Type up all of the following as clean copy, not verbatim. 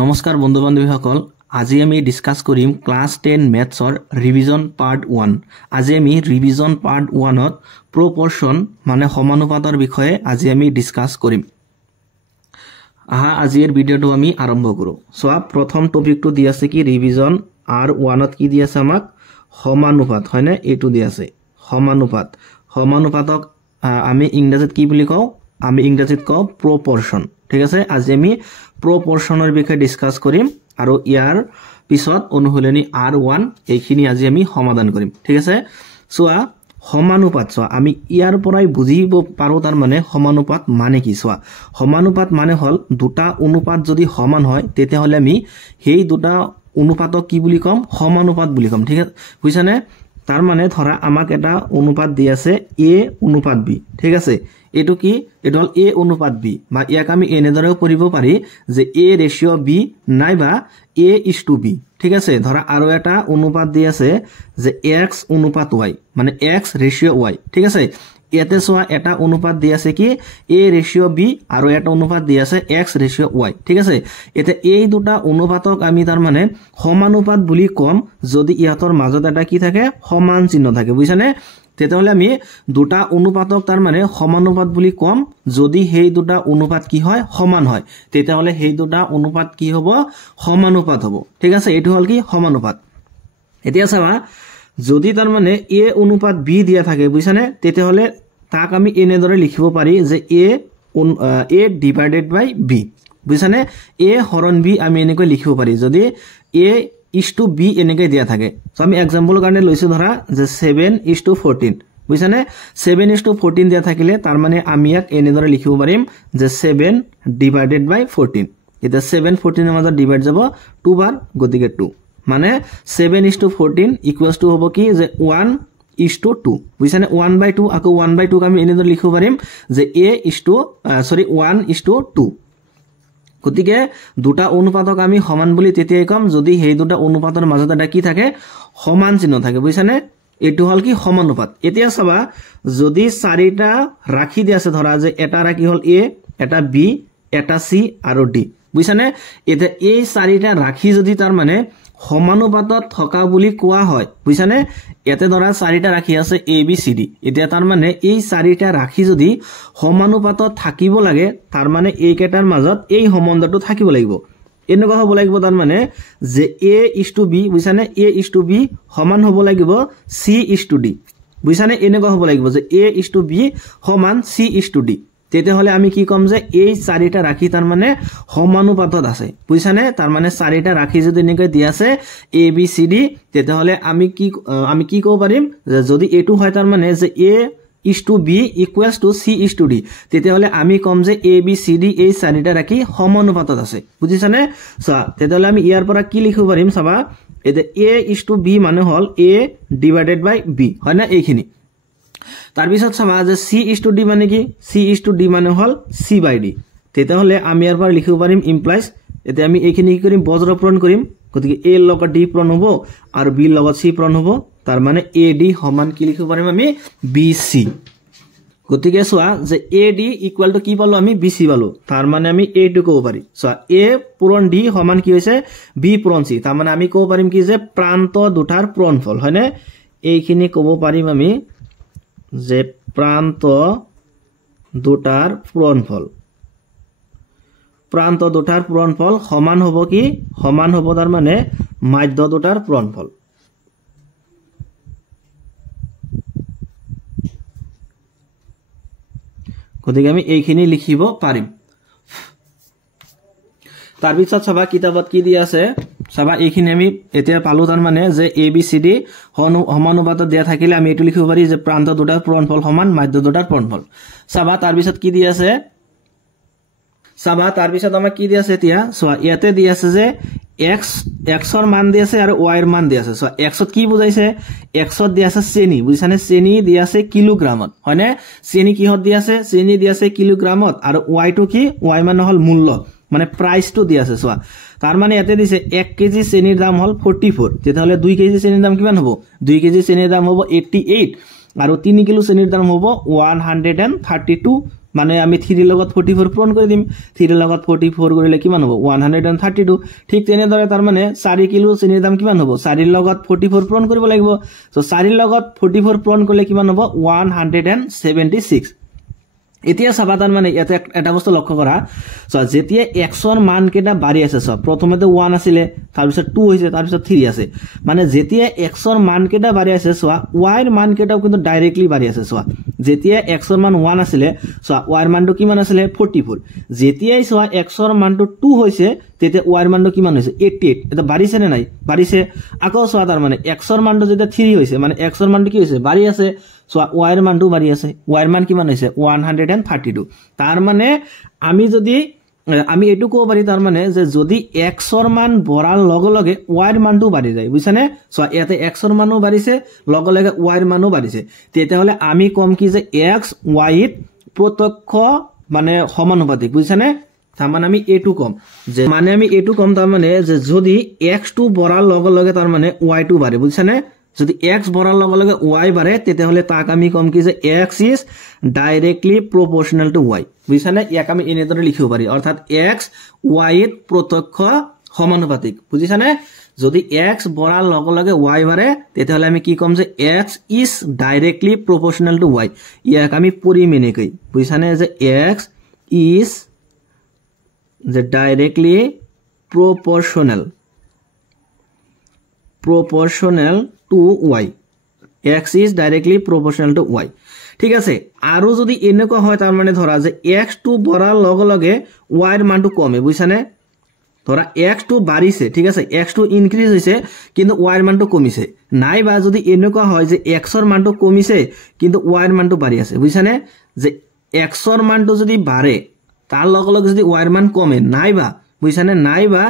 নমস্কাৰ বন্ধু বান্ধৱীসকল, আজি আমি ডিসকাস কৰিম ক্লাস 10 মেথছৰ ৰিভিজন পাৰ্ট 1। আজি আমি ৰিভিজন পাৰ্ট 1ত প্ৰপৰশন মানে সমানুপাতৰ বিষয়ে আজি আমি ডিসকাস কৰিম। আজিৰ ভিডিওটো আমি আৰম্ভ কৰো। সো প্ৰথম টপিকটো দি আছে কি ৰিভিজন আর 1ত কি দি আছে আমাক সমানুপাত, হয়নে? এটো দি আছে সমানুপাত। সমানুপাতক আমি ইংৰাজীত কি বুলি কওঁ? আমি ইংৰাজীত কওঁ প্ৰপৰশন। ঠিক আছে, আজি আমি প্ৰপৰশনৰ বিষয়ে ডিসকাস কৰিম আৰু ইয়াৰ পিছত অনুশীলনী R1 এইখিনি আজি আমি সমাধান কৰিম। ঠিক আছে, সোয়া সমানুপাত সোয়া আমি ইয়াৰ পৰাই বুজিব পাৰো তাৰ মানে সমানুপাত মানে কি। সোয়া সমানুপাত মানে হল দুটা অনুপাত যদি সমান হয় তেতিয়া হলে আমি সেই দুটা অনুপাতক কি বুলি কম? সমানুপাত বুলি কম। ঠিক আছে, বুঝছানে? তার মানে ধরা আমাক এটা অনুপাত দি আছে a অনুপাত b। ঠিক আছে, এটো কি? এটো হল a অনুপাত b, বা ইয়াক আমি এনেদৰেও পঢ়িব পাৰি যে a ৰেশিও b নাইবা a:b। ঠিক আছে, ধৰা আৰু এটা অনুপাত দি আছে যে x অনুপাত y, মানে x রেশিও y। ঠিক আছে, ইয়াতে সোয়া এটা অনুপাত দি আছে কি a রেশিও b আৰু এটা অনুপাত দি আছে x রেশিও y। ঠিক আছে, এতে এই দুটা অনুপাতক আমি তার মানে সমানুপাত বুলি কম যদি ইহঁতৰ মাজত এটা কি থাকে? সমান চিহ্ন থাকে। বুঝছানে? তেতিয়াহলে আমি দুটা অনুপাতক তার মানে সমানুপাত বুলি কম যদি সেই দুটা অনুপাত কি হয়? সমান হয়। তেতিয়াহলে সেই দুটা অনুপাত কি হব? সমানুপাত হব। ঠিক আছে, এটো হল কি সমানুপাত। এতিয়া চাবা যদি তার মানে a অনুপাত b দিয়া থাকে, বুঝছানে? তেতিয়াহলে তাক আমি এনেদৰে লিখিব পাৰি যে a ডিভাইডেড বাই b। বুঝছানে? a হৰণ b আমি এনেকৈ লিখিব পাৰি যদি a:b এনেকৈ দিয়া থাকে। সো আমি এক্সাম্পল কাৰণে লৈছো ধৰা যে 7:14। বুঝছানে? 7:14 দিয়া থাকিলে তাৰ মানে আমি ইয়াক এনেদৰে লিখিব পাৰিম যে 7 ডিভাইডেড বাই 14। এটা 7:14 এৰ মাজত ডিভাইড যাব 2 বাৰ, গতিকে 2 মানে 7:14 ইকুয়ালস টু হ'ব কি যে 1:2। বুঝছানে? 1/2 আকৌ 1/2 আমি এনেদৰে লিখিব পাৰিম যে 1:2। গতিকে দুটা অনুপাতক আমি সমান বুলি তেতিয়াই কম যদি সেই দুটা অনুপাতৰ মাজত এটা কি থাকে? সমান চিহ্ন থাকে। বুঝছানে? এটো হল কি সমানুপাত। এতিয়া চাবা যদি চাৰিটা ৰাখি দি আছে, ধৰা যে এটা ৰাখি হল a, এটা b, এটা c আৰু d। বুঝছানে? এতিয়া এই চাৰিটা ৰাখি যদি তাৰ মানে সমানুপাতত থকা বুলি কোৱা হয়, বুঝছানে? ইয়াতে ধৰা চাৰিটা ৰাখি আছে a b c d। এতিয়া তাৰ মানে এই চাৰিটা ৰাখি যদি সমানুপাতত থাকিব লাগে তাৰ মানে এই কেটাৰ মাজত এই সম্বন্ধটো থাকিব লাগিব। এনেকুৱা হ'ব লাগিব তাৰ মানে যে a:b, বুঝছানে? a:b সমান হ'ব লাগিব c:d। বুঝছানে? এনেকুৱা হ'ব লাগিব যে a:b সমান c:d। তেতিয়াহলে আমি কি কম যে এই চাৰিটা ৰাখি তাৰ মানে সমানুপাতত আছে। বুঝছানে? তাৰ মানে চাৰিটা ৰাখি যদি এনেকৈ দি আছে a b c d, তেতিয়াহলে আমি কি ক'ব পাৰিম যে যদি এটো হয় তাৰ মানে যে a:b ইকুয়ালস টু c:d, তেতিয়াহলে আমি কম যে a b c d এই চাৰিটা ৰাখি সমানুপাতত আছে। বুঝছানে? সা তেতিয়াহলে আমি ইয়াৰ পৰা কি লিখিব পাৰিম? চাবা এতে a:b মানে হল a ডিভাইডেড বাই b, হয় না? এইখিনি তার পিছত চাবা যে c:d মানে কি? c:d মানে হল c/d। তেতিয়াহলে আমি ইয়াৰ পৰা লিখিব পাৰিম ইমপ্লাইজ। এতে আমি এইখিনি কি কৰিম? বজ্ৰ পূৰণ কৰিম। গতিকে a লগত d পূৰণ হ'ব আৰু b লগত c পূৰণ হ'ব। তাৰ মানে ad সমান কি লিখিব পাৰিম আমি? bc। গতিকে চোৱা যে ad ইকুয়াল টু কি পালো? আমি bc পালো। তাৰ মানে আমি এইটো ক'ব পাৰি। চোৱা a পূৰণ d সমান কি হৈছে? b পূৰণ c। তাৰ মানে আমি ক'ব পাৰিম কি যে প্ৰান্ত দুটাৰ পূৰণফল, হয়নে? এইখিনি ক'ব পাৰিম আমি যে প্ৰান্ত দুটাৰ পূৰণফল। প্ৰান্ত দুটাৰ পূৰণফল সমান হ'ব কি? সমান হ'ব তাৰ মানে মাধ্য দুটাৰ পূৰণফল। গতিকে আমি এইখিনি লিখিব পাৰিম। তাৰ পিছত চাবা কিতাপত কি দি আছে, চাবা এইখিনি আমি এতিয়া পালো তাৰ মানে যে a b c d সমানুপাতত দিয়া থাকিলে আমি এটো লিখিব পাৰি যে প্ৰান্ত দুটাৰ পূৰণফল সমান মাধ্য দুটাৰ পূৰণফল। চাবা তাৰ পিছত কি দি আছে? চাবা তাৰ পিছত আমাক কি দি আছে? এতিয়া চোৱা ইয়াতে দি আছে যে x ৰ মান দি আছে আৰু y ৰ মান দি আছে। চোৱা x ত কি বুজাইছে? x ত দি আছে চেনি। বুঝছানে? চেনি দি আছে কিলোগ্ৰামত, হয়নে? চেনি কিহত দি আছে? চেনি দি আছে কিলোগ্ৰামত। আৰু y টো কি? y মানে হল মূল্য, মানে প্ৰাইস টো দি আছে। চোৱা তাৰ মানে ইয়াতে দিছে 1 কেজি চেনিৰ দাম হল 44। তেতিয়াহলে 2 কেজি চেনিৰ দাম কিমান হ'ব? 2 কেজি চেনিৰ দাম হ'ব 88 আৰু 3 কিলো চেনিৰ দাম হ'ব 132 মানে আমি 3 লগত 44 পূৰণ কৰি দিম 3 লগত 44 কৰিলে কিমান হ'ব 132 ঠিক তেনেদৰে তাৰ মানে 4 কিলো চেনিৰ দাম কিমান হ'ব 4 লগত 44 পূৰণ কৰিব লাগিব সো 4 লগত 44 পূৰণ কৰিলে কিমান হ'ব 176 এতিয়া চাবা তাৰ মানে এটা বস্তু লক্ষ্য কৰা সো যেতিয়া x ৰ মান কেটা বাঢ়ি আছে সব প্ৰথমতে 1 আছিল তাৰ পিছত 2 হৈছে তাৰ পিছত 3 আছে মানে যেতিয়া x ৰ মান কেটা বাঢ়ি আছে সো y ৰ মান কেটাও কিন্তু ডাইৰেক্টলি বাঢ়ি আছে সো যেতিয়া x ৰ মান 1 আছিল সো y ৰ মানটো কিমান আছিল 44 যেতিয়াই সো x ৰ মানটো 2 হৈছে তেতিয়া y ৰ মানটো কিমান হৈছে 88 এটা বাঢ়িছে নে নাই বাঢ়িছে আকৌ সো তাৰ মানে x ৰ মানটো যেতিয়া 3 হৈছে মানে x ৰ মানটো কি হৈছে বাঢ়ি আছে সো y ৰ মানটো বাঢ়ি আছে y ৰ মান কিমান হৈছে 132 তাৰ মানে আমি এটু কো পাৰি তাৰ মানে যে যদি x ৰ মান বঢ়াৰ লগে লগে y ৰ মানটো বাঢ়ি যায় বুঝছানে সো ইয়াতে x ৰ মানো বাঢ়িছে লগে লগে y ৰ মানো বাঢ়িছে তেতিয়া হলে আমি কম কি যে x y ত প্রত্যক্ষ মানে সমানুপাতিক বুঝছানে তাৰ মানে আমি এটু কম যে মানে আমি এটু কম তাৰ মানে যে যদি x টো বঢ়াৰ লগে লগে তাৰ মানে y টো বাঢ়ে বুঝছানে যদি x বঢ়াৰ লগে লগে y বাঢ়ে তেতিয়া হলে তাক আমি কম কি যে x is directly proportional to y বুঝছানে ইয়াক আমি এনেদৰে লিখিব পাৰি অৰ্থাৎ x y ত প্ৰত্যক্ষ সমানুপাতিক বুঝছানে যদি x বঢ়াৰ লগে লগে y বাঢ়ে তেতিয়া হলে আমি কি কম যে x is directly proportional to y ইয়াক আমি পৰিমেনে কই বুঝছানে যে x is the directly proportional to y x is directly proportional to y ঠিক আছে আৰু যদি এনেকুৱা হয় তাৰ মানে ধৰা যে x টো বঢ়াৰ লগে লগে y ৰ মানটো কমে বুঝছানে ধৰা x টো বাঢ়িছে ঠিক আছে x টো ইনক্ৰিজ হৈছে কিন্তু y ৰ মানটো কমিছে নাইবা যদি এনেকুৱা হয় যে x ৰ মানটো কমিছে কিন্তু y ৰ মানটো বাঢ়ি আছে বুঝছানে যে x ৰ মানটো যদি বাঢ়ে তাৰ লগে লগে যদি y ৰ মান কমে নাইবা বুঝছানে নাইবা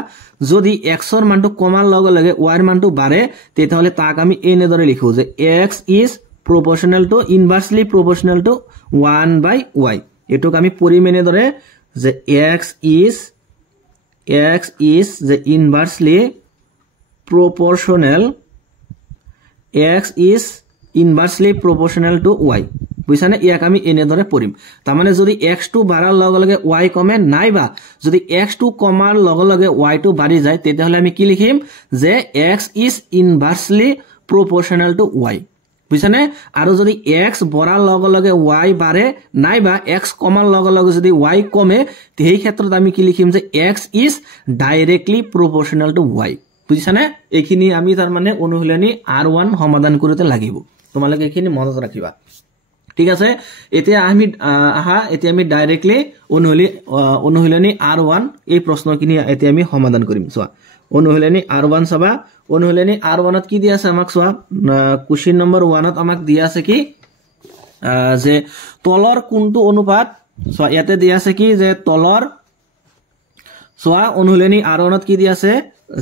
যদি x ৰ মানটো কমাৰ লগে লগে y ৰ মানটো বাঢ়ে তেতিয়া হলে তাক আমি এনেদৰে লিখো যে x is proportional to inversely proportional to 1/y এটুক আমি পৰিমেনে ধৰে যে x is the inversely proportional to y বুঝছানে ইয়াক আমি এনেদৰে পঢ়িম তাৰ মানে যদি x টো বাঢ়াৰ লগে লগে y কমে নাইবা যদি x টো কমাৰ লগে লগে y টো বাঢ়ি যায় তেতিয়া হলে আমি কি লিখিম যে x is inversely proportional to y বুঝছানে আৰু যদি x বঢ়াৰ লগে লগে y বাঢ়ে নাইবা x কমাৰ লগে লগে যদি y কমে সেই ক্ষেত্ৰত আমি কি লিখিম যে x is directly proportional to y বুঝছানে এইখিনি আমি তাৰ মানে অনুশীলনী R1 সমাধান কৰিতে লাগিব তোমালোকে এইখিনি মনত ৰাখিবা ঠিক আছে এতিয়া আমি ডাইৰেক্টলি অনুশীলনী R1 এই প্ৰশ্নখিনি এতিয়া আমি সমাধান কৰিম চোৱা অনুশীলনী R1 চাবা অনুশীলনী R1 ত কি দিয়া আছে আমাক চোৱা কোশ্চেন নম্বৰ 1 ত আমাক দিয়া আছে কি যে তলৰ কোনটো অনুপাত চোৱা ইয়াতে দিয়া আছে কি যে তলৰ চোৱা অনুশীলনী R1 ত কি দিয়া আছে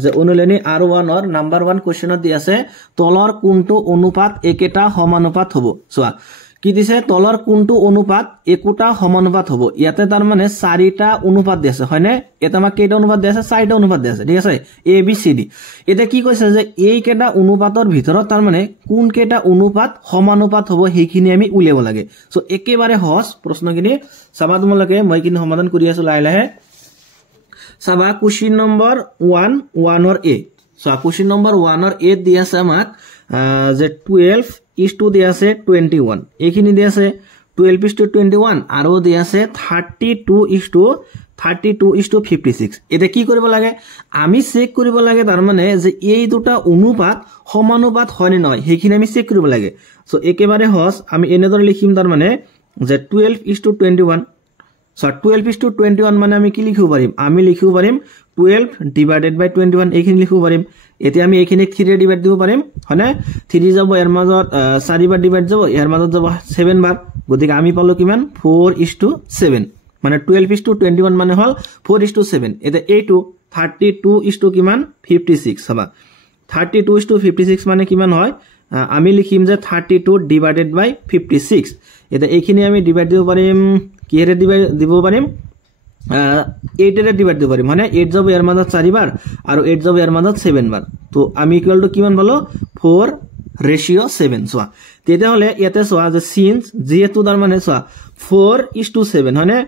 যে অনুশীলনী R1 ৰ নাম্বাৰ 1 কোশ্চেনত দিয়া আছে তলৰ কোনটো অনুপাত একেটা সমানুপাত হ'ব চোৱা কি দিছে তলৰ কোনটো অনুপাত একোটা সমানুপাত হ'ব ইয়াতে তাৰ মানে 4টা অনুপাত দি আছে হয়নে এটা আমাক কেইটা অনুপাত দি আছে 4টা অনুপাত দি আছে ঠিক আছে a b c d এটা কি কৈছে যে এই কেটা অনুপাতৰ ভিতৰত তাৰ মানে কোন কেটা অনুপাত সমানুপাত হ'ব হেখিনি আমি উলিয়াব লাগে সো একেবাৰে সহজ প্ৰশ্নখিনি চাবা তোমালোকে মই কিনে সমাধান কৰি আছো লাহে লাহে চাবা কোশ্চেন নম্বৰ 1 ৰ a সো কোশ্চেন নম্বৰ 1 ৰ a দি আছে আমাক যে 12 is to দিয়া আছে 21 এইখিনি দিয়া আছে 12 is to 21 আৰু দিয়া আছে 32 is to 56 এটা কি কৰিব লাগে আমি চেক কৰিব লাগে তাৰ মানে যে এই দুটা অনুপাত সমানুপাত হয় নে নহয় হেখিনি আমি চেক কৰিব লাগে সো একেবাৰে হস আমি এনেদৰে লিখিম তাৰ মানে যে 12 is to 21 so 12 is to 21 মানে আমি কি লিখিব পাৰিম আমি লিখিব পাৰিম 12 divided by 21 এইখিনি লিখিব পাৰিম এতিয়া আমি এইখিনি 3 ডিভাইড দিব পাৰিম হয়নে 3 যাব এৰ মাজত 4 বাৰ ডিভাইড যাব এৰ মাজত যাব 7 বাৰ গতিকে আমি পালো কিমান 4:7 মানে 12:21 মানে হল 4:7 এটা এইটো 32 কিমান 56 হবা 32:56 মানে কিমান হয় আমি লিখিম যে 32 ডিভাইডেড বাই 56 এটা এইখিনি আমি ডিভাইড দিব পাৰিম কিহেৰে ডিভাইড দিব পাৰিম 8 এৰে ডিভাইড দিব পাৰিম মানে 8 যাব এৰ মাজত 4 বাৰ আৰু 8 যাব এৰ মাজত 7 বাৰ তো আমি ইকুয়াল টু কিমান পালো 4:7 সোয়া তেতিয়াহ'লে ইয়াতে চোৱা যে সিন্স যেহেতু তাৰ মানে চোৱা 4:7 হয়নে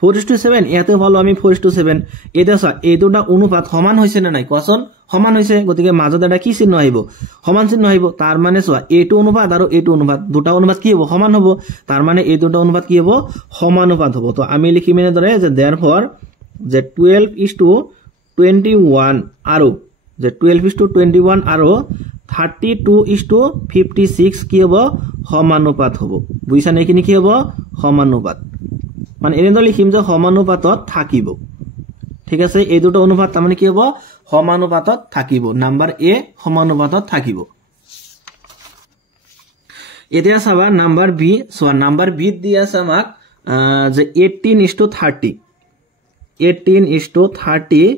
4:7 ইয়াতে হলো আমি 4:7 এটা চোৱা এই দুটা অনুপাত সমান হৈছে না নাই কোৱাচোন সমান হৈছে গতিকে মাজত এটা কি চিহ্ন আহিব সমান চিহ্ন আহিব তাৰ মানে চোৱা এইটো অনুপাত আৰু এইটো অনুপাত দুটা অনুপাত কি হ'ব সমান হ'ব তাৰ মানে এই দুটা অনুপাত কি হ'ব সমানুপাত হ'ব তো আমি লিখিম এনেদৰে যে therefore যে 12:21 আৰু যে 12:21 আৰু 32:56 কি হ'ব সমানুপাত হ'ব বুজিছা নে কিনি কি হ'ব সমানুপাত মানে এনেদৰে লিখিম যে সমানুপাতত থাকিব ঠিক আছে এই দুটো অনুপাত তাৰ মানে কি হ'ব সমানুপাতত থাকিব নাম্বাৰ এ সমানুপাতত থাকিব এতিয়া চাবা নাম্বাৰ বি সোৱা নাম্বাৰ বি দি আছে আমাক যে 18:30 18:30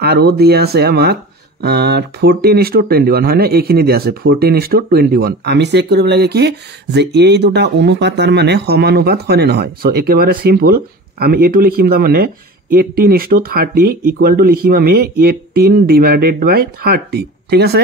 আৰু দি আছে আমাক 14:21 হয় না এইখিনি দি আছে 14:21 আমি চেক কৰিব লাগে কি যে এই দুটা অনুপাত তাৰ মানে সমানুপাত হয় নে নহয় সো একেবাৰে সিম্পল আমি এটো লিখিম তাৰ মানে 18:30 ইকুয়াল টু লিখিম আমি 18/30 ঠিক আছে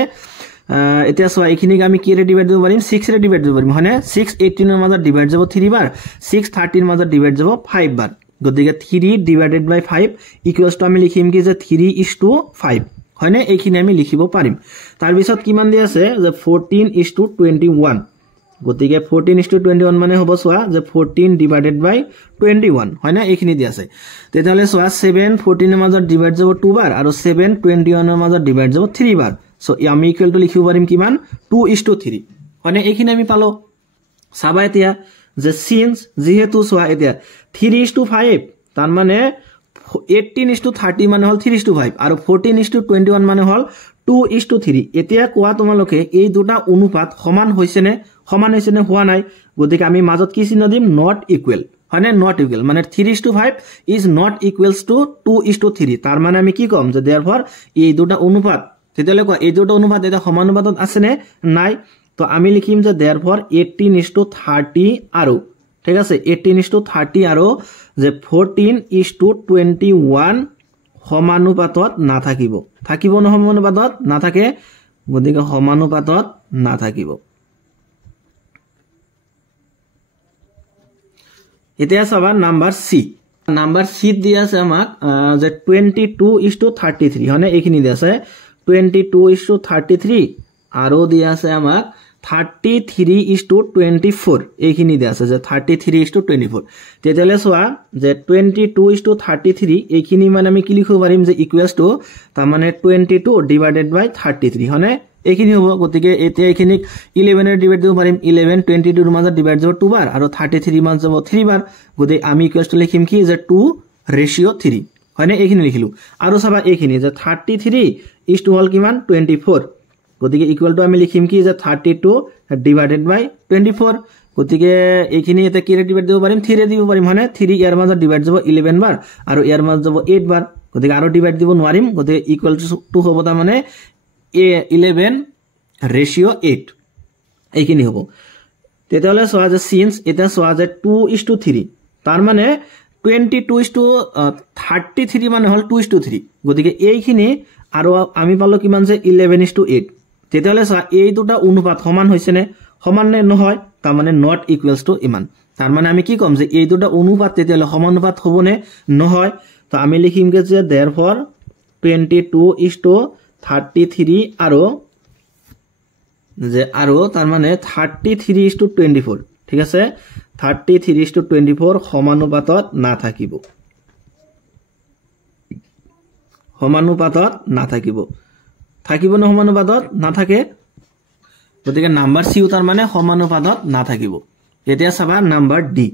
এতিয়া সোৱা এইখিনি আমি কি ৰে ডিভাইড কৰিব পাৰিম 6 ৰে ডিভাইড কৰিব পাৰিম হয়নে 6 18 ৰ মাজত ডিভাইড যাব 3 বাৰ 6 30 ৰ মাজত ডিভাইড যাব 5 বাৰ গতিকে 3/5 ইকুয়ালস টু আমি লিখিম কি যে 3:5 হয়নে এইখিনি আমি লিখিব পাৰিম তাৰ পিছত কিমান দি আছে যে 14:21 গতিকে 14:21 মানে হ'ব সোৱা যে 14/21 হয়না এইখিনি দি আছে তেতিয়ালে সোৱা 7 14 ৰ মাজত ডিভাইড যাব 2 বাৰ আৰু 7 21 ৰ মাজত ডিভাইড যাব 3 বাৰ সো আমি ইকুয়াল টু লিখিব পাৰিম কিমান 2:3 হয়নে এইখিনি আমি পালো চাবা এতিয়া যে সিন্স যেহেতু সোৱা এতিয়া 3:5 তাৰ মানে 18:30 মানে হল 3:5 আৰু 14:21 মানে হল 2:3 এতিয়া কোৱা তোমালোকে এই দুটা অনুপাত সমান হৈছে নে হোৱা নাই গতিকে আমি মাজত কি চিহ্ন দিম নট ইকুৱেল হয়নে নট ইকুৱেল মানে 3:5 ইজ নট ইকুৱেলস টু 2:3 তাৰ মানে আমি কি কম যে therefore এই দুটা অনুপাত তেতিয়ালে কোৱা এই দুটা অনুপাত এটা সমানুপাতত আছে নে নাই তো আমি লিখিম যে therefore 18:30 আৰু ঠিক আছে 18:30 আৰু যে 14:21 সমানুপাতত না থাকিব থাকিব ন সমানুপাতত না থাকে গতিকে সমানুপাতত না থাকিব এতিয়া চাবা নাম্বাৰ সি দি আছে আমাক যে 22:33 হয়নে এইখিনি দি আছে 22:33 আৰু দি আছে আমাক 33:24 এইখিনি দি আছে যে 33:24 তেতিয়ালে সোৱা যে 22:33 এইখিনি মানে আমি কি লিখিব পাৰিম যে ইকুৱেলস টু তাৰ মানে 22/33 হয়নে এইখিনি হ'ব গতিকে এতিয়া এইখিনি 11 এৰ ডিভাইড দিব পাৰিম 11 22 ৰ মাজত ডিভাইড যাব 2 বাৰ আৰু 33 ৰ মাজত যাব 3 বাৰ গতিকে আমি ইকুৱেলস টু লিখিম কি যে 2:3 হয়নে এইখিনি লিখিলো আৰু চাবা এইখিনি যে 33 ইজ টু হল কিমান 24 গতিকে ইকুৱেল টু আমি লিখিম কি যে 32/24 গতিকে এইখিনি এটা কি ৰে ডিভাইড দিব পাৰিম 3 ৰে দিব পাৰিম মানে 3 ইয়াৰ মাজত ডিভাইড যাব 11 বাৰ আৰু ইয়াৰ মাজত যাব 8 বাৰ গতিকে আৰু ডিভাইড দিব নোৱাৰিম গতিকে ইকুৱেল টু হ'ব তাৰ মানে 11:8 এইখিনি হ'ব তেতিয়ালে সোৱা যে সিন্স এটা সোৱা যে 2:3 তাৰ মানে 22:33 মানে হল 2:3 গতিকে এইখিনি আৰু আমি পালো কিমান যে 11:8 তেতিয়ালে সোৱা এই দুটা অনুপাত সমান হৈছে নে সমান নে নহয় তাৰ মানে নট ইকুৱেলস টু ইমান তাৰ মানে আমি কি কম যে এই দুটা অনুপাত তেতিয়ালে সমানুপাত হ'ব নে নহয় তো আমি লিখিম যে therefore 22:33 আৰু যে আৰু তাৰ মানে 33:24 ঠিক আছে 33:24 সমানুপাতত না থাকিব থাকিব ন সমানুপাতত না থাকে গতিকে নাম্বাৰ সি তাৰ মানে সমানুপাতত না থাকিব এতিয়া চাবা number D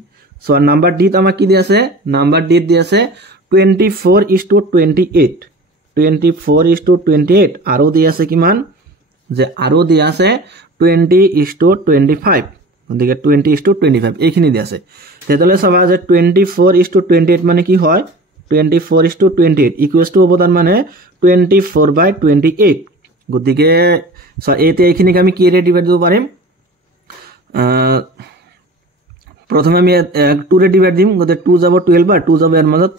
so number D আমাক কি দি আছে নাম্বাৰ ডি দি আছে 24:28 আৰু দি আছে কিমান যে আৰু দি আছে 20:25 গতিকে 20:25 এইখিনি দি আছে তেতিয়ালে চাবা যে 24:28 মানে কি হয় 24:28 ইকুৱেলস টু হ'ব তাৰ মানে 24/28 গতিকে সো এতিয়া এইখিনি আমি কি ৰে ডিভাইড দিব পাৰিম প্ৰথমে আমি 2 ৰে ডিভাইড দিম গতিকে 2 যাব 12 বাৰ 2 যাব ইয়াৰ মাজত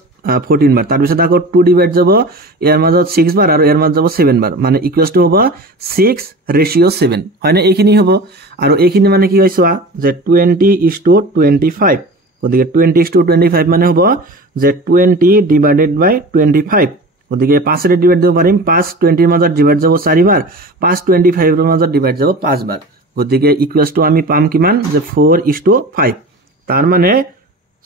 14 বাৰ তাৰপিছত আকৌ 2 ডিভাইড যাব ইয়াৰ মাজত 6 বাৰ আৰু ইয়াৰ মাজত যাব 7 বাৰ মানে ইকুৱেলছ টু হ'ব 6:7 হয়নে এইখিনি হ'ব আৰু এইখিনি মানে কি হয় চোৱা যে 20:25 গতিকে 20:25 মানে হ'ব যে 20 ডিভাইডেড বাই 25 গতিকে 5 ৰে ডিভাইড দিব পাৰিম 5 20 ৰ মাজত ডিভাইড যাব 4 বাৰ 5 25 ৰ মাজত ডিভাইড যাব 5 বাৰ গতিকে ইকুৱেলছ টু আমি পাম কিমান যে 4:5 তাৰ মানে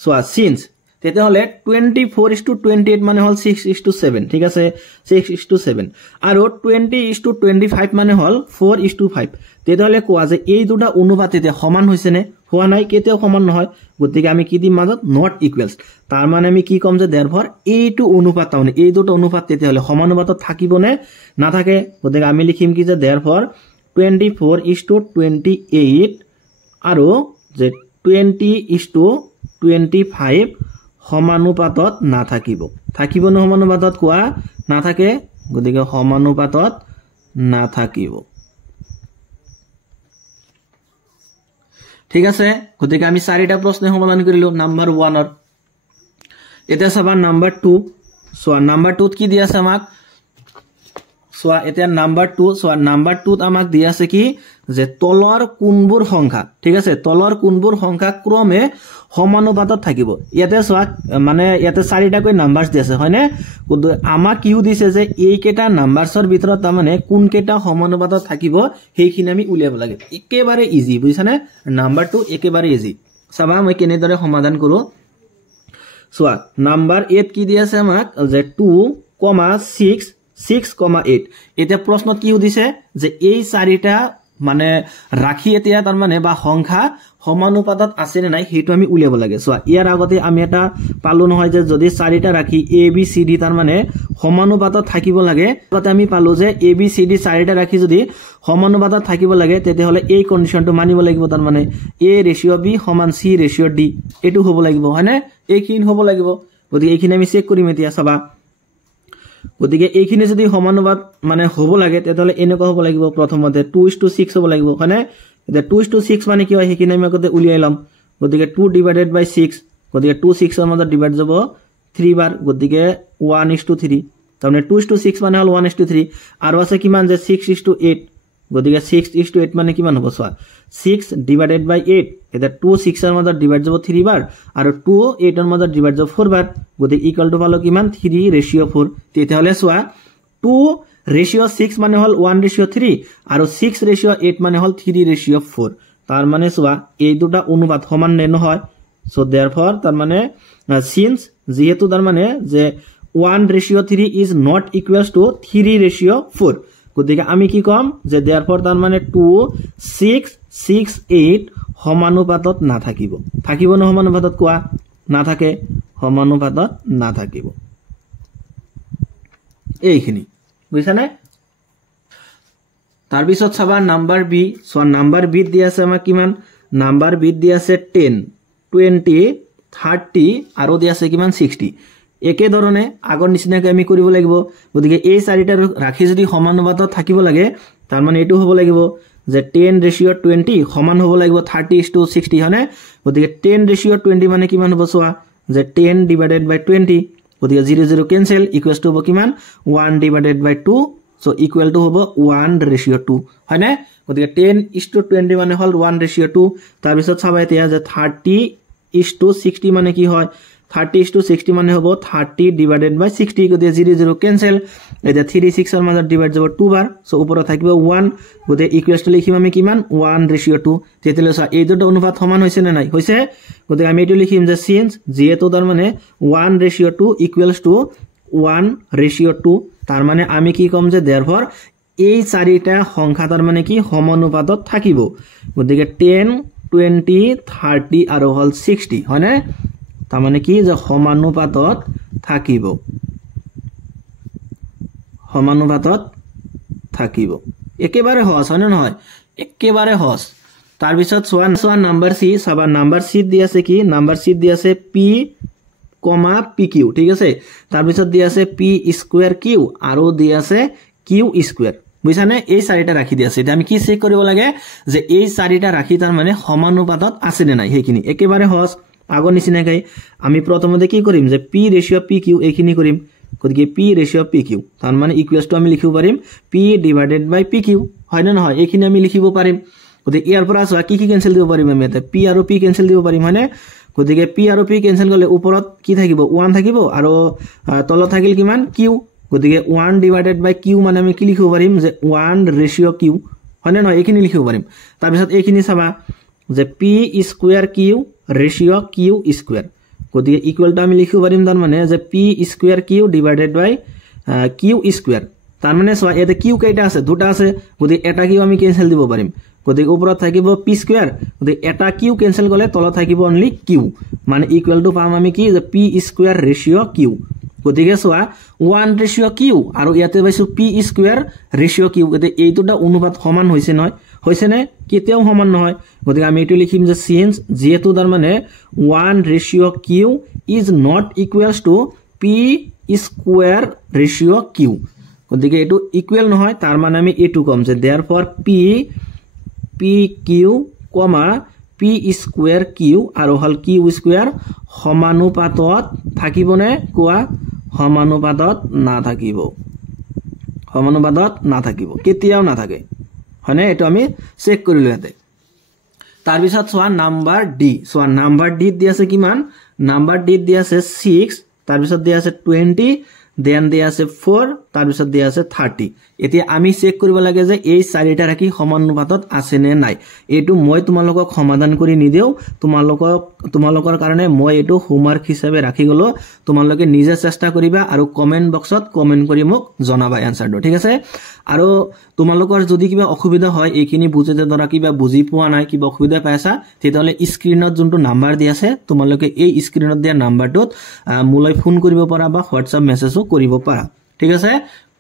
চোৱা সিন্স তেতিয়া হলে 24:28 মানে হল 6:7 ঠিক আছে 6:7 আৰু 20:25 মানে হল 4:5 তেতিয়া হলে কোৱা যে এই দুটা অনুপাত তেতিয়া সমান হৈছে নে হোৱা নাই কেতিয়াও সমান নহয় গতিকে আমি কি দিম মাজত নট ইকুৱেলছ তাৰ মানে আমি কি কম যে therefore এইটো অনুপাত মানে এই দুটা অনুপাত তেতিয়া হলে সমানুপাতত থাকিব নে না থাকে গতিকে আমি লিখিম কি যে therefore 24:28 আৰু যে 20:25 সমানুপাতত না থাকিব থাকিব ন সমানুপাতত কোৱা না থাকে গতিকে সমানুপাতত না থাকিব ঠিক আছে গতিকে আমি চাৰিটা প্ৰশ্ন সমাধান কৰিলো নাম্বাৰ 1 ৰ এটা চাবা নাম্বাৰ 2 সোয়া নাম্বাৰ 2 ত কি দিয়া আছে আমাক সোয়া এটা নাম্বাৰ 2 সোয়া নাম্বাৰ 2 ত আমাক দিয়া আছে কি যে তলৰ কোনবোৰ সংখ্যা ঠিক আছে তলৰ কোনবোৰ সংখ্যা ক্ৰমে সমানুপাতত থাকিব ইয়াতে সোয়া মানে ইয়াতে চাৰিটা কৈ নাম্বাৰস দি আছে হয়নে কিন্তু আমাক কিউ দিছে যে এই কেটা নাম্বাৰসৰ ভিতৰত তা মানে কোন কেটা সমানুপাতত থাকিব হেইখিনি আমি উলিয়াব লাগে একেবাৰে ইজি বুজিছানে নাম্বাৰ 2 একেবাৰে ইজি চাবা মই কেনেদৰে সমাধান কৰো সোয়া নাম্বাৰ 8 কি দি আছে আমাক যে 2,6 6,8 এটা প্ৰশ্নত কি দিছে যে এই চাৰিটা মানে ৰাখি এতিয়া তাৰ মানে বা সংখ্যা সমানুপাতত আছে নে নাই হেতু আমি উলিয়াব লাগে সোয়া ইয়াৰ আগতে আমি এটা পালো নহয় যে যদি চাৰিটা ৰাখি a b c d তাৰ মানে সমানুপাতত থাকিব লাগে আগতে আমি পালো যে a b c d চাৰিটা ৰাখি যদি সমানুপাতত থাকিব লাগে তেতিয়া হলে এই কন্ডিশনটো মানিব লাগিব তাৰ মানে a ৰেশিও b সমান c ৰেশিও d এটো হ'ব লাগিব হয়নে এইখিনি হ'ব লাগিব গতিকে এইখিনি আমি চেক কৰিম এতিয়া চাবা গতিকে এইখিনি যদি সমানুপাত মানে হ'ব লাগে তেতিয়ালে এনেকুৱা হ'ব লাগিব প্ৰথমতে 2:6 হ'ব লাগিব হয়নে এটা 2:6 মানে কি হয় হেখিনি আমি আগতে উলিয়াইলাম গতিকে 2 ডিভাইডেড বাই 6 গতিকে 2 6 ৰ মাজত ডিভাইড যাব 3 বাৰ গতিকে 1:3 তাৰমানে 2:6 মানে হল 1:3 আৰু আছে কিমান যে 6:8 গতিকে 6:8 মানে কিমান হ'ব সোয়া 6 ডিভাইডেড বাই 8 এটা 2 6 ৰ মাজত ডিভাইড যাব 3 বাৰ আৰু 2 8 ৰ মাজত ডিভাইড যাব 4 বাৰ গতিকে ইকুয়াল টু পালো কিমান 3:4 তেতিয়া হলে সোয়া 2:6 মানে হল 1:3 আৰু 6:8 মানে হল 3:4 তাৰ মানে সোয়া এই দুটা অনুপাত সমান নে নহয় সো देयरफॉर তাৰ মানে সিন্স যেহেতু তাৰ মানে যে 1:3 is not equals to 3:4 গতিকে আমি কি কম যে देयरफॉर তাৰ মানে 2:6:8 সমানুপাতত না থাকিব থাকিব ন সমানুপাতত কোৱা না থাকে সমানুপাতত না থাকিব এইখিনি বুঝছানে তাৰ পিছত চাবা number b so number b দি আছে আমাক কিমান নাম্বাৰ বি দি আছে 10 20 30 আৰু দি আছে কিমান 60 একে ধৰণে আগৰ নিচিনাকৈ আমি কৰিব লাগিব গতিকে এই চাৰিটা ৰাখি যদি সমানুপাতত থাকিব লাগে তাৰ মানে এটো হ'ব লাগিব যে 10:20 সমান হ'ব লাগিব 30:60 হয়নে গতিকে 10:20 মানে কিমান হ'ব সোয়া যে 10 ডিভাইডেড বাই 20 গতিকে 0 0 ক্যান্সেল ইকুয়ালস টু হ'ব কিমান 1 divided by 2 so equal to হ'ব 1:2 হয়নে গতিকে 10:20 মানে হল 1:2 তাৰ পিছত চাবা এতিয়া যে 30:60 মানে কি হয় 30:60 মানে হ'ব 30 ডিভাইডেড বাই 60 গতিকে 0 0 ক্যান্সেল এটা 3 6 ৰ মাজত ডিভাইড যাব 2 বাৰ সো ওপৰত থাকিব 1 গতিকে ইকুয়ালস টু লিখিম আমি কিমান 1:2 তেতিয়ালে এই দুটা অনুপাত সমান হৈছে নে নাই হৈছে গতিকে আমি এটো লিখিম যে সিন্স যেহেতু তাৰ মানে 1:2 ইকুয়ালস টু 1:2 তাৰ মানে আমি কি কম যে देयरफॉर এই চাৰিটা সংখ্যা তাৰ মানে কি সমানুপাতত থাকিব গতিকে 10 20 30 আৰু হল 60 হয়নে তাৰ মানে কি যে সমানুপাতত থাকিব সমানুপাতত থাকিব একেবাৰে সহজ হয় নহয় একেবাৰে সহজ তাৰ পিছত সোয়া নাম্বাৰ সি সাবা নাম্বাৰ সি দি আছে কি নাম্বাৰ সি দি আছে p, pq ঠিক আছে তাৰ পিছত দি আছে p স্কয়াৰ q আৰু দি আছে q স্কয়াৰ বুঝছানে এই চাৰিটা ৰাখি দি আছে এটা আমি কি চেক কৰিব লাগে যে এই চাৰিটা ৰাখি তাৰ মানে সমানুপাতত আছে নে নাই হেখিনি একেবাৰে সহজ আগৰ নিচিনাকৈ আমি প্ৰথমতে কি কৰিম যে p ৰেশিও pq এইখিনি কৰিম গতিকে p ৰেশিও pq তাৰ মানে ইকুৱেলছ টু আমি লিখিব পাৰিম p ডিভাইডেড বাই pq হয় না নহয় এইখিনি আমি লিখিব পাৰিম গতিকে ইয়াৰ পৰা চোৱা কি কেনসেল দিব পাৰিম আমি এটা p আৰু p কেনসেল দিব পাৰিম হয়নে গতিকে p আৰু p কেনসেল কৰিলে ওপৰত কি থাকিব 1 থাকিব আৰু তলত থাকিল কিমান q গতিকে 1 ডিভাইডেড বাই q মানে আমি কি লিখিব পাৰিম যে 1 ৰেশিও q হয় না নহয় এইখিনি লিখিব পাৰিম তাৰ পিছত এইখিনি চাবা যে p square q ৰেশিও q square গতিকে ইকুৱেল টু আমি লিখিব পাৰিম তাৰ মানে যে p স্কয়াৰ q ডিভাইডেড বাই q স্কয়াৰ তাৰ মানে চোৱা এতে q কেইটা আছে দুটা আছে গতিকে এটা q আমি কেনসেল দিব পাৰিম গতিকে ওপৰত থাকিব p স্কয়াৰ গতিকে এটা q কেনসেল কৰিলে তলত থাকিব অনলি q মানে ইকুৱেল টু পাম আমি কি যে p স্কয়াৰ ৰেশিও q গতিকে চোৱা 1 ৰেশিও q আৰু ইয়াতে পাইছো p স্কয়াৰ ৰেশিও q গতিকে এই দুটা অনুপাত সমান হৈছে নহয় হৈছে নে কেতিয়াও সমান নহয় গতিকে আমি এটো লিখিম যে সিন্স যেহেতু তাৰ মানে 1 ratio q is not equals to p square ratio q গতিকে এটো ইকুৱেল নহয় তাৰ মানে আমি এটো কম যে therefore pq, p square q আৰু হল q স্কয়াৰ সমানুপাতত থাকিবনে কোৱা সমানুপাতত না থাকিব কেতিয়াও না থাকে হয়নে এটো আমি চেক কৰিলো ইয়াতে তাৰ পিছত সোৱা নাম্বাৰ ডি সোৱা নাম্বাৰ ডি দি আছে কিমান নাম্বাৰ ডি দি আছে 6 তাৰ পিছত দি আছে 20 দেন দি আছে 4 তাৰ পিছত দি আছে 30 এতিয়া আমি চেক কৰিব লাগে যে এই চাৰিটা ৰাখি সমানুপাতত আছে নে নাই এটো মই তোমালোকক সমাধান কৰি নিদিও তোমালোকৰ কাৰণে মই এটো হোমৱৰ্ক হিচাপে ৰাখি গলো তোমালোকে নিজে চেষ্টা কৰিবা আৰু কমেন্ট বক্সত কমেন্ট কৰি মোক জনাবা আনসাৰটো ঠিক আছে আৰু তোমালোকৰ যদি কিবা অসুবিধা হয় এইখিনি বুজিতে ধৰা কিবা বুজি পোৱা নাই কিবা অসুবিধা পাইছা তেতিয়ালে স্ক্ৰিনত যোনটো নাম্বাৰ দি আছে তোমালোকে এই স্ক্ৰিনত দিয়া নাম্বাৰটোত মোলৈ ফোন কৰিব পাৰা বা WhatsApp মেছেজও কৰিব পাৰা ঠিক আছে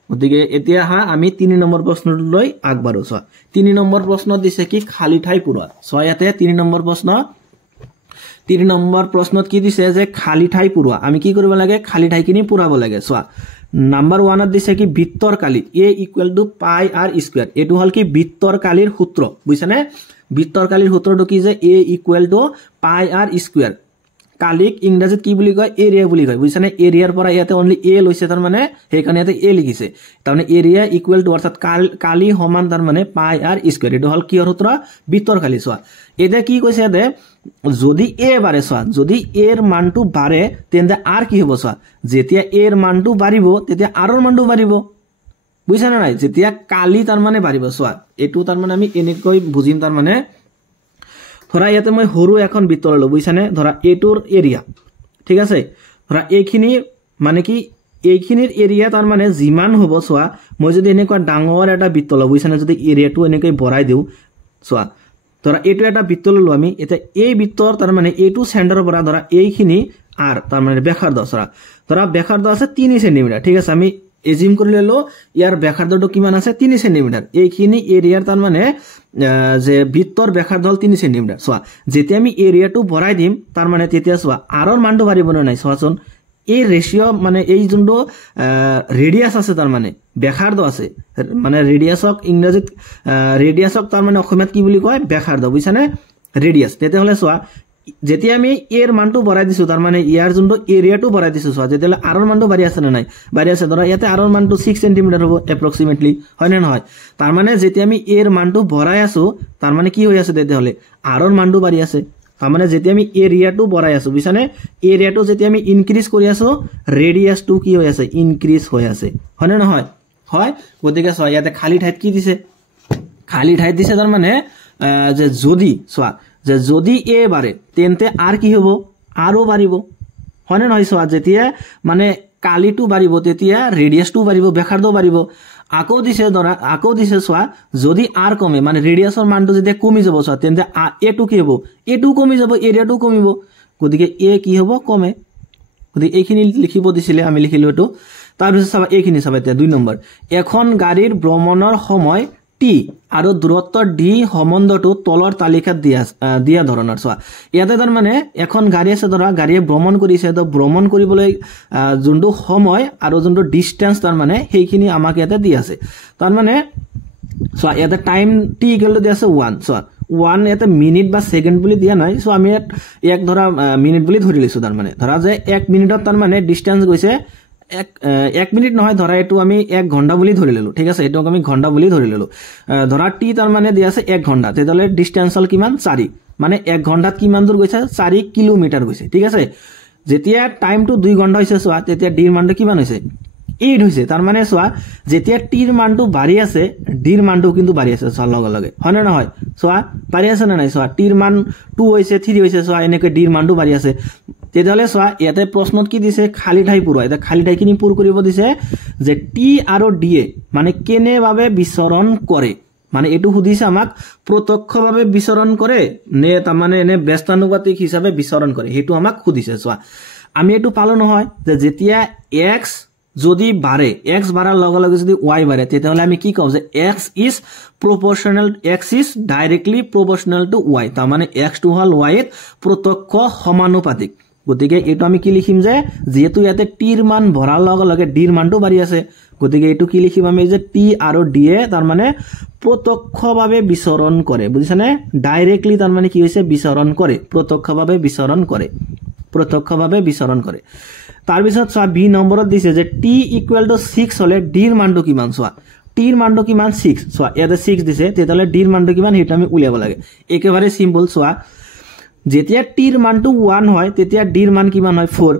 গতিকে এতিয়া আমি 3 নম্বৰ প্ৰশ্নটো লৈ আগবাঢ়ো চোৱা 3 নম্বৰ প্ৰশ্ন দিছে কি খালি ঠাই পুৰোৱা চোৱা ইয়াতে 3 নম্বৰ প্ৰশ্নত কি দিছে যে খালি ঠাই পুৰোৱা আমি কি কৰিব লাগে খালি ঠাইখিনি পুৰাব লাগে চোৱা নাম্বাৰ 1 দিছে কি বৃত্তৰ কালি a = পাই r স্কয়াৰ এটো হল কি বৃত্তৰ কালিৰ সূত্ৰ বুজিছানে বৃত্তৰ কালিৰ সূত্ৰটো কি যে a = পাই r স্কয়াৰ কালিক ইংৰাজীত কি বুলি কয় এৰিয়া বুলি কয় বুজিছানে এৰিয়াৰ পৰা ইয়াতে অনলি a লৈছে তাৰ মানে হেকানে ইয়াতে a লিখিছে তাৰমানে এৰিয়া = অৰ্থাৎ কালি সমান তাৰ মানে পাই r স্কয়াৰ এটো হল কিহৰ সূত্ৰ বৃত্তৰ কালি চোৱা এটা কি কৈছে দে যদি a বাৰে চোৱা যদি a এৰ মানটো বাৰে তেন্তে r কি হ'ব চোৱা যেতিয়া a এৰ মানটো বাঢ়িব তেতিয়া r এৰ মানটো বাঢ়িব বুজিছানে নাই যেতিয়া কালি তাৰ মানে বাঢ়িব চোৱা এটো তাৰ মানে আমি এনেকৈ বুজিম তাৰ মানে ধৰা ইয়াতে মই হৰু এখন বৃত্ত ললো বুজিছানে ধৰা এটোৰ এৰিয়া ঠিক আছে ধৰা এইখিনি মানে কি এইখিনিৰ এৰিয়া তাৰ মানে জিমান হ'ব চোৱা মই যদি এনেকুৱা ডাঙৰ এটা বৃত্ত লওঁ বুজিছানে যদি এৰিয়াটো এনেকৈ বঢ়াই দিও চোৱা ধৰা এটো এটা বৃত্ত ললো আমি এটা এই বৃত্তৰ তাৰ মানে এটো সেন্টাৰৰ পৰা ধৰা এইখিনি r তাৰ মানে ব্যাসাৰ্ধ ধৰা ব্যাসাৰ্ধ আছে 3 সেমি ঠিক আছে আমি এজিম কৰি ললো ইয়াৰ ব্যাসাৰ্ধটো কিমান আছে 3 সেমি এইখিনি এৰিয়াৰ তাৰ মানে যে বৃত্তৰ ব্যাসাৰ্ধ হল 3 সেমি চোৱা যেতিয়া আমি এৰিয়াটো বঢ়াই দিম তাৰ মানে তেতিয়া চোৱা r এৰ মানটো বাঢ়িব নাই চোৱাচোন এই ৰেশিও মানে এই যোনটো ৰেডিয়াস আছে তাৰ মানে ব্যাসাৰ্ধ আছে মানে ৰেডিয়াসক ইংৰাজীত ৰেডিয়াসক তাৰ মানে অসমীয়াত কি বুলি কয় ব্যাসাৰ্ধ বুজিছানে ৰেডিয়াস তেতিয়া হলে চোৱা যেতিয়া আমি এৰ মানটো বঢ়াই দিছো তাৰ মানে ইয়াৰ যোনটো এৰিয়াটো বঢ়াই দিছো চোৱা যেতিয়া r এৰ মানটো বাঢ়ি আছে না নাই বাঢ়ি আছে ধৰা ইয়াতে r এৰ মানটো 6 সেমি হ'ব এপ্ৰক্সিমেটলি হয় না নহয় তাৰ মানে যেতিয়া আমি এৰ মানটো বঢ়াই আছো তাৰ মানে কি হৈ আছে তেতিয়া হলে r এৰ মানটো বাঢ়ি আছে তাৰ মানে যেতিয়া আমি এৰিয়াটো বঢ়াই আছো বুজিছানে এৰিয়াটো যেতিয়া আমি ইনক্ৰিজ কৰি আছো ৰেডিয়াসটো কি হৈ আছে ইনক্ৰিজ হৈ আছে হয় না নহয় হয় গতিকে চোৱা ইয়াতে খালি ঠাইত কি দিছে খালি ঠাইত দিছে তাৰ মানে যে যদি চোৱা যে যদি a বাৰে তেন্তে r কি হ'ব r ও বাঢ়িব হয় না নহয় চোৱা যেতিয়া মানে কালিটো বাঢ়িব তেতিয়া ৰেডিয়াসটো বাঢ়িব ব্যাসাৰ্ধও বাঢ়িব আকৌ দিছে চোৱা যদি r কমে মানে ৰেডিয়াসৰ মানটো যেতিয়া কমি যাব চোৱা তেন্তে a টো কি হ'ব a টো কমি যাব এৰিয়াটো কমিব গতিকে a কি হ'ব কমে গতিকে এইখিনি লিখিব দিছিলে আমি লিখিলো এটো তাৰ পিছত চাবা এইখিনি চাবা এতিয়া 2 নম্বৰ এখন গাড়ীৰ ভ্ৰমণৰ সময় t আৰু দূৰত্ব d সম্বন্ধটো তলৰ তালিকাত দিয়া ধৰণৰ চোৱা ইয়াতে তাৰ মানে এখন গাড়ী আছে ধৰা গাড়ীয়ে ভ্ৰমণ কৰিছে তো ভ্ৰমণ কৰিবলৈ যোনটো সময় আৰু যোনটো ডিসটেন্স তাৰ মানে সেইখিনি আমাক ইয়াতে দি আছে তাৰ মানে চোৱা ইয়াতে time t equal to the আছে 1 চোৱা ওয়ান ইয়াতে মিনিট বা সেকেন্ড বুলি দিয়া নাই সো আমি এক ধৰা মিনিট বুলি ধৰি লৈছো তাৰ মানে ধৰা যে 1 মিনিটত তাৰ মানে ডিসটেন্স গৈছে 1 মিনিট নহয় ধৰা এটো আমি 1 ঘন্টা বুলি ধৰি ললো ঠিক আছে এটোক আমি ঘন্টা বুলি ধৰি ললো ধৰা টি তাৰ মানে দিয়া আছে 1 ঘন্টা তেতিয়ালে ডিসটেন্স হল কিমান 4 মানে 1 ঘন্টাত কিমান দূৰ গৈছে 4 কিলোমিটাৰ গৈছে ঠিক আছে যেতিয়া টাইম টু 2 ঘন্টা হৈছে সোয়া তেতিয়া ডিৰ মানটো কিমান হৈছে 8 হৈছে তাৰ মানে সোয়া যেতিয়া টিৰ মানটো বাঢ়ি আছে ডিৰ মানটো কিন্তু বাঢ়ি আছে সোয়া লগে লগে হয় না নহয় সোয়া বাঢ়ি আছে না নাই সোয়া টিৰ মান 2 হৈছে 3 হৈছে সোয়া এনেকৈ ডিৰ মানটো বাঢ়ি আছে তেতিয়ালে সোয়া ইয়াতে প্ৰশ্নত কি দিছে খালি ঠাই পুৰা এটা খালি ঠাই কিনি পুৰ কৰিব দিছে যে টি আৰু ডি এ মানে কেনেভাবে বিচৰণ কৰে মানে এটু সুধিছে আমাক প্ৰত্যক্ষভাবে বিচৰণ কৰে নে তাৰ মানে এনে ব্যস্তানুপাতিক হিচাপে বিচৰণ কৰে হেতু আমাক সুধিছে সোয়া আমি এটু পালো নহয় যে যেতিয়া x যদি বাড়ে x বাড়ার লগে লগে যদি y বাড়ে তেতিয়ালে আমি কি কও যে x is directly proportional to y তার মানে x টু হল y এর প্রত্যক্ষ সমানুপাতিক গতিকে এটো আমি কি লিখিম যে যেহেতু ইয়াতে t এর মান বড়ার লগে লগে d এর মানটো বাড়ি আছে গতিকে এটো কি লিখিম আমি যে t আৰু d এ তার মানে প্রত্যক্ষভাবে বিচরণ করে বুঝছানে ডাইরেক্টলি তার মানে কি হইছে বিচরণ করে প্রত্যক্ষভাবে বিচরণ করে তার পিছত সোয়া বি নম্বরত দিছে যে t = 6 হলে d এর মানটো কিমান সোয়া t এর মানটো কিমান 6 সোয়া ইয়াতে 6 দিছে তেতিয়ালে d এর মানটো কিমান হেতু আমি উলিয়াব লাগে একেবারে সিম্পল সোয়া যেতিয়া t এর মানটো 1 হয় তেতিয়া d এর মান কিমান হয় 4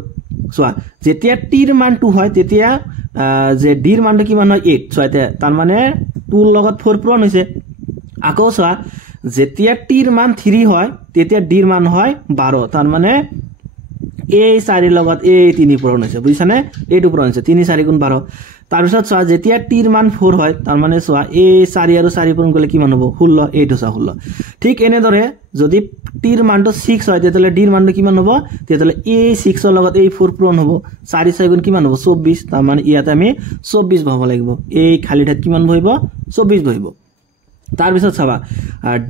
সোয়া যেতিয়া t এর মান 2 হয় তেতিয়া যে d এর মানটো কিমান হয় 8 সোয়া তার মানে 2 এর লগত 4 পূরণ হইছে আকো সোয়া যেতিয়া t এর মান 3 হয় তেতিয়া d এর মান হয় 12 তার মানে এই 4 এর লগত এই 3 পূরণ হইছে বুঝছানে এইটো পূরণ হইছে 3 4 * 12 তার পিছত সোয়া যেতিয়া t এর মান 4 হয় তার মানে সোয়া এই 4 আৰু 4 পূরণ করলে কিমান হ'ব 16 এইটো সোয়া 16 ঠিক এনে ধরে যদি t এর মানটো 6 হয় তেতিয়ালে d এর মানটো কিমান হ'ব তেতিয়ালে এই 6 এর লগত এই 4 পূরণ হ'ব 4 6 গুণ কিমান হ'ব 24 তার মানে ইয়াতে আমি 24 ভাব লাগিব এই খালি ঠাত কিমান বহিব 24 বহিব তার পিছত চাবা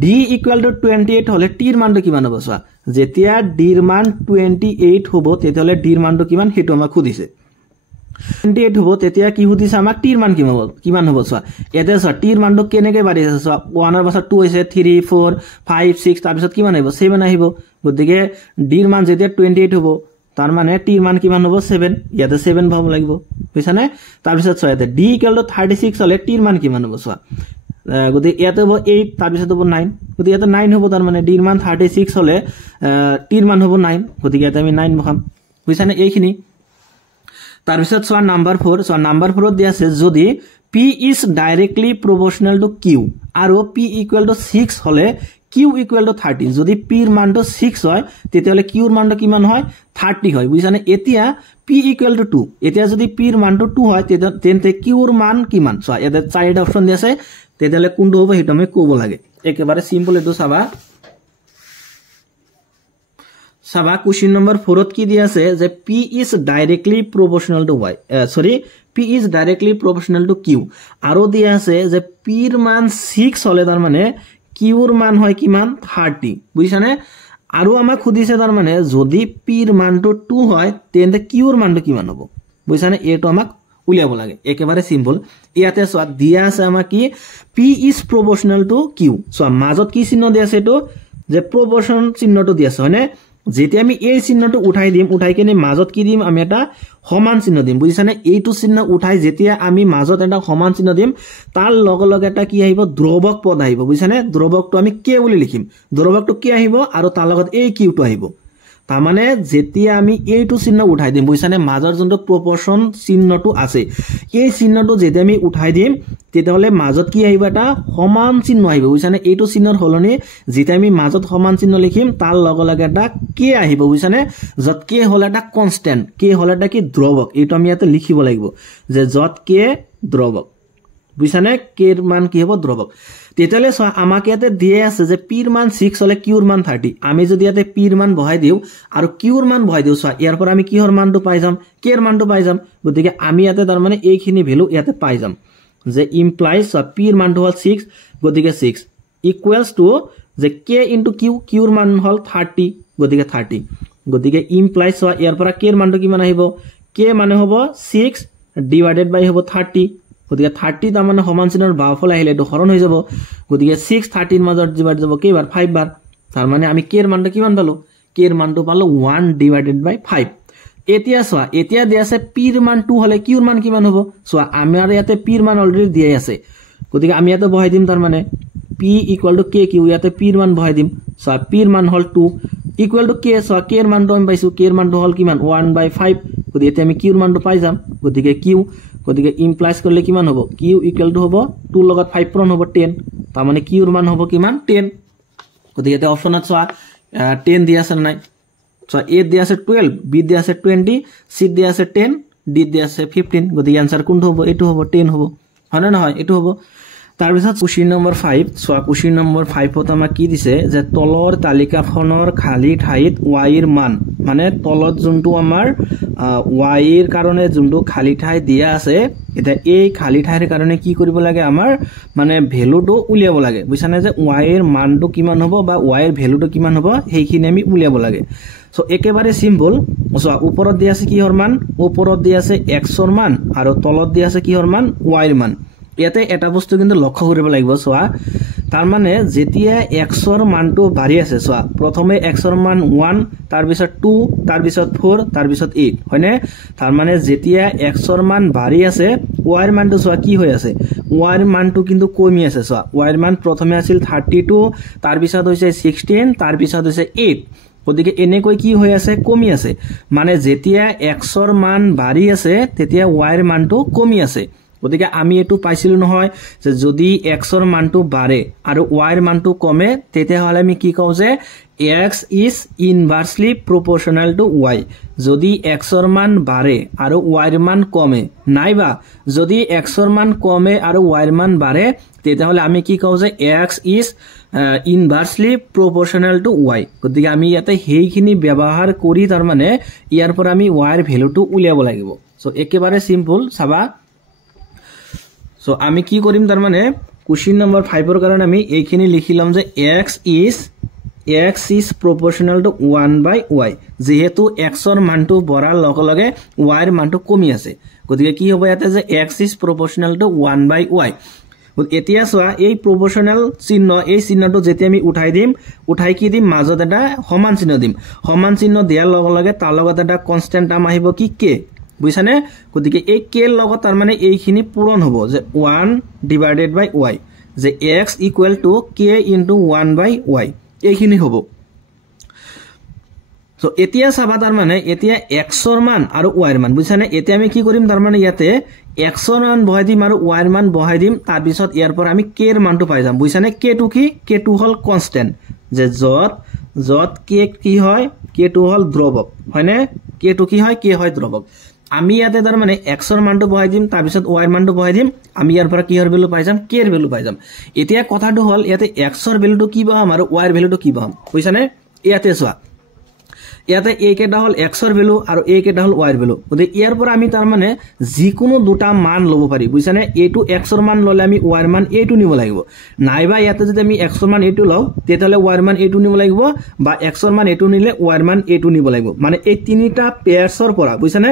d = 28 হলে t এর মানটো কিমান হ'ব সোয়া যেতিয়া d এর মান 28 হ'ব তেতিয়ালে d এর মানটো কিমান হেতু আমাক খুদিছে 28 হ'ব তেতিয়া কি খুদিছে আমাক t এর মান কিমান হ'ব সোয়া এতে সোয়া t এর মানটো কেনেকে বাঢ়ি আছে সোয়া 1 এর পাছত 2 হৈছে 3 4 5 6 তাৰ পিছত কিমান আহিব 7 আহিব গতিকে d এর মান যেতিয়া 28 হ'ব তার মানে t এর মান কিমান হ'ব 7 ইয়াতে 7 ভাব লাগিব বুঝছানে তাৰ পিছত সোয়া এতে d = 36 হলে t এর মান কিমান হ'ব সোয়া গতিকে ইয়াতে হ'ব 8 তাৰ পিছত হ'ব 9 গতিকে ইয়াতে 9 হ'ব তার মানে d এর মান 36 হলে t এর মান হ'ব 9 গতিকে ইয়াতে আমি 9 বহাম বুঝছানে এইখিনি তার পিছত সোয়া নাম্বার 4 সোয়া নাম্বার 4 ত দিয়া আছে যদি p is directly proportional to q আৰু p = 6 হলে q = 30 যদি p এর মানটো 6 হয় তেতিয়ালে q এর মানটো কিমান হয় 30 হয় বুঝছানে এতিয়া p = 2 এতিয়া যদি p এর মানটো 2 হয় তেন্তে q এর মান কিমান সোয়া এতে 4টা অপশন দি আছে তেতিয়ালে কোনটো হ'ব হেতু আমি ক'ব লাগে একেবারে সিম্পল এটো সাবা কোশ্চেন নম্বর 4 ত কি দি আছে যে p is directly proportional to y p is directly proportional to q আৰু দি আছে যে p এৰ মান 6 হলে তাৰ মানে q এৰ মান হয় কিমান 30 বুঝছানে আৰু আমাক খুদিছে তার মানে যদি p এর মানটো 2 হয় তেন্তে q এর মানটো কিমান হ'ব বুঝছানে এটো আমাক উলিয়াব লাগে একেবারে সিম্পল ইয়াতে সোয়া দিয়া আছে আমাক কি p is proportional to q সোয়া মাজত কি চিহ্ন দি আছে এটো যে proportion চিহ্নটো দি আছে হয়নে যেতি আমি এই চিহ্নটো উঠাই কেনে মাজত কি দিম আমি এটা সমান চিহ্ন দিম বুঝছানে এইটো চিহ্ন উঠাই যেতিয়া আমি মাজত এটা সমান চিহ্ন দিম তার লগে লগে এটা কি আহিব দ্ৰৱক পদ আহিব বুঝছানে দ্ৰৱকটো আমি k বুলি লিখিম দ্ৰৱকটো k আহিব আৰু তাৰ লগত এই q টো আহিব তাৰ মানে যেতিয়া আমি এইটো চিহ্ন উঠাই দিম বুঝছানে মাজৰ যোনটো প্ৰপৰচন চিহ্নটো আছে এই চিহ্নটো যেতিয়া আমি উঠাই দিম তেতিয়ালে মাজত কি আহিব এটা সমান চিহ্ন আহিব বুঝছানে এইটো চিহ্নৰ হলনি যেতিয়া আমি মাজত সমান চিহ্ন লিখিম তাৰ লগে লগে এটা k আহিব বুঝছানে যত k হল এটা কনস্ট্যান্ট k হল এটা কি দ্ৰৱক এইটো আমি ইয়াতে লিখিব লাগিব যে যত k দ্ৰৱক বুঝছানে k এৰ মান কি হ'ব দ্ৰৱক তেতিয়ালে আমাকে ইয়াতে দিয়ে আছে যে p এর মান 6 হলে q এর মান 30 আমি যদি ইয়াতে p এর মান বহাই দিও আৰু q এৰ মান বহাই দিও ইয়াৰ পৰা আমি কিহৰ মানটো পাই যাম k এৰ মানটো পাই যাম গতিকে আমি ইয়াতে তাৰ মানে এইখিনি ভ্যালু ইয়াতে পাই যাম যে ইমপ্লাইজ p এর মানটো হল 6 গতিকে 6 ইকুয়ালস টু যে k * q এর মান হল 30 গতিকে 30 গতিকে ইমপ্লাইজ ইয়াৰ পৰা k এর মানটো কিমান আহিব k মানে হ'ব 6 ডিভাইডেড বাই হ'ব 30 গতিকে 30 তাৰমানে সমান চিনৰ বাওফালে আহিলে এটো হৰণ হৈ যাব গতিকে 6 30 ৰ মাজত যিবাৰ যাব কেইবাৰ 5 বাৰ তাৰমানে আমি k ৰ মানটো কিমান পালো k ৰ মানটো পালো 1/5 এতিয়া সোয়া এতিয়া দিয়া আছে p ৰ মান 2 হলে q ৰ মান কিমান হ'ব সোয়া আমাৰ ইয়াতে p ৰ মান অলৰেডি দিয়া আছে গতিকে আমি ইয়াতে বহাই দিম তাৰমানে p = k q ইয়াতে p ৰ মান বহাই দিম সোয়া p ৰ মান হল 2 = k সোয়া k ৰ মানটো আমি পাইছো k ৰ মানটো হল কিমান 1/5 গতিকে এতিয়া আমি q ৰ মানটো পাই যাম গতিকে q গতিকে ইমপ্লাইজ কৰিলে কিমান হ'ব q = হ'ব 2 লগত 5 পূৰণ হ'ব 10 তাৰমানে q ৰ মান হ'ব কিমান 10 গতিকে এটা অপচনত সোয়া 10 দিয়া আছে নাই So A দিয়া আছে 12 B দিয়া আছে 20 C দিয়া আছে 10 D দিয়া আছে 15 গতিকে आंसर কোনটো হ'ব এটো হ'ব 10 হ'ব হয় না হয় এটো হ'ব তাৰ পিছত question number 5 so question number 5 ত আমাক কি দিছে যে তলৰ তালিকাখনৰ খালি ঠাইত y ৰ মান মানে তলত যোনটো আমাৰ y ৰ কাৰণে যোনটো খালি ঠাই দিয়া আছে এটা এই খালি ঠাইৰ কাৰণে কি কৰিব লাগে আমাৰ মানে ভ্যালুটো উলিয়াব লাগে বুঝছানে যে y ৰ মানটো কিমান হ'ব বা y ৰ ভ্যালুটো কিমান হ'ব সেইখিনি আমি উলিয়াব লাগে সো একেবাৰে সিম্পল সো উপৰত দিয়া আছে কিহৰ মান উপৰত দিয়া আছে x ৰ মান আৰু তলত দিয়া আছে কিহৰ মান y ৰ মান ইয়াতে এটা বস্তু কিন্তু লক্ষ্য কৰিব লাগিব সোয়া তাৰ মানে যেতিয়া x ৰ মানটো বাঢ়ি আছে সোয়া প্ৰথমে x ৰ মান 1 তাৰ পিছত 2 তাৰ পিছত 4 তাৰ পিছত 8 হয়নে তাৰ মানে যেতিয়া x ৰ মান বাঢ়ি আছে y ৰ মানটো সোয়া কি হৈ আছে y ৰ মানটো কিন্তু কমি আছে সোয়া y ৰ মান প্ৰথমে আছিল 32 তাৰ পিছত হৈছে 16 তাৰ পিছত হৈছে 8 গতিকে এনেকৈ কি হৈ আছে কমি আছে মানে যেতিয়া x ৰ মান বাঢ়ি আছে তেতিয়া y ৰ মানটো কমি আছে গতিকে আমি এটো পাইছিলো নহয় যে যদি x ৰ মানটো বাঢ়ে আৰু y ৰ মানটো কমে তেতিয়া হলে আমি কি কও যে x is inversely proportional to y যদি x ৰ মান বাঢ়ে আৰু y ৰ মান কমে নাইবা যদি x ৰ মান কমে আৰু y ৰ মান বাঢ়ে তেতিয়া হলে আমি কি কও যে x is inversely proportional to y গতিকে আমি ইয়াতে হেইখিনি ব্যৱহাৰ কৰি তাৰ মানে ইয়াৰ পৰা আমি y ৰ ভ্যালুটো উলিয়াব লাগিব সো একেবাৰে সিম্পল চাবা সো আমি কি কৰিম তাৰ মানে কোশ্চেন নম্বৰ 5 ৰ কাৰণে আমি এইখিনি লিখিলাম যে x is proportional to 1/y যেহেতু x ৰ মানটো বঢ়াৰ লগে লগে y ৰ মানটো কমি আছে গতিকে কি হ'ব ইয়াতে যে x is proportional to 1/y এতিয়া সোয়া এই proportional চিহ্ন এই চিহ্নটো যেতিয়া আমি উঠাই কি দিম মাজত এটা সমান চিহ্ন দিম সমান চিহ্ন দিয়াৰ লগে লগে তাৰ লগত এটা কনস্ট্যান্ট টাৰ্ম আহিব কি k বুঝছানে গতিকে এই k ৰ লগত তাৰ মানে এইখিনি পূৰণ হ'ব যে 1/y যে x = k * 1/y এইখিনি হ'ব সো এতিয়া চাবা তাৰ মানে এতিয়া x ৰ মান আৰু y ৰ মান বুঝছানে এতিয়া আমি কি কৰিম তাৰ মানে ইয়াতে x ৰ মান বহাই দিম আৰু y ৰ মান বহাই দিম তাৰ পিছত ইয়াৰ পৰা আমি k ৰ মানটো পাই যাম বুঝছানে k টো কি k টো হল কনস্ট্যান্ট যে যত k কি হয় k টো হল ধ্ৰুবক হয়নে k টো কি হয় k হয় ধ্ৰুবক আমি ইয়াতে তাৰ মানে x ৰ মানটো বহাই দিম তাৰ পিছত y ৰ মানটো বহাই দিম আমি ইয়াৰ পৰা কিহৰ ভ্যালু পাই যাম k ৰ ভ্যালু পাই যাম এতিয়া কথাটো হল ইয়াতে x ৰ ভ্যালুটো কি পাম আৰু y ৰ ভ্যালুটো কি পাম বুঝছানে ইয়াতে চোৱা ইয়াতে a কেটা হল x ৰ ভ্যালু আৰু a কেটা হল y ৰ ভ্যালু গতি ইয়াৰ পৰা আমি তাৰ মানে যিকোনো দুটা মান লব পাৰি বুঝছানে a টো x ৰ মান ললে আমি y ৰ মান a টো নিব লাগিব নাইবা ইয়াতে যদি আমি x ৰ মান a টো লও তেতিয়ালে y ৰ মান a টো নিব লাগিব বা x ৰ মান a টো নিলে y ৰ মান a টো নিব লাগিব মানে এই তিনিটা পেয়াৰছৰ পৰা বুঝছানে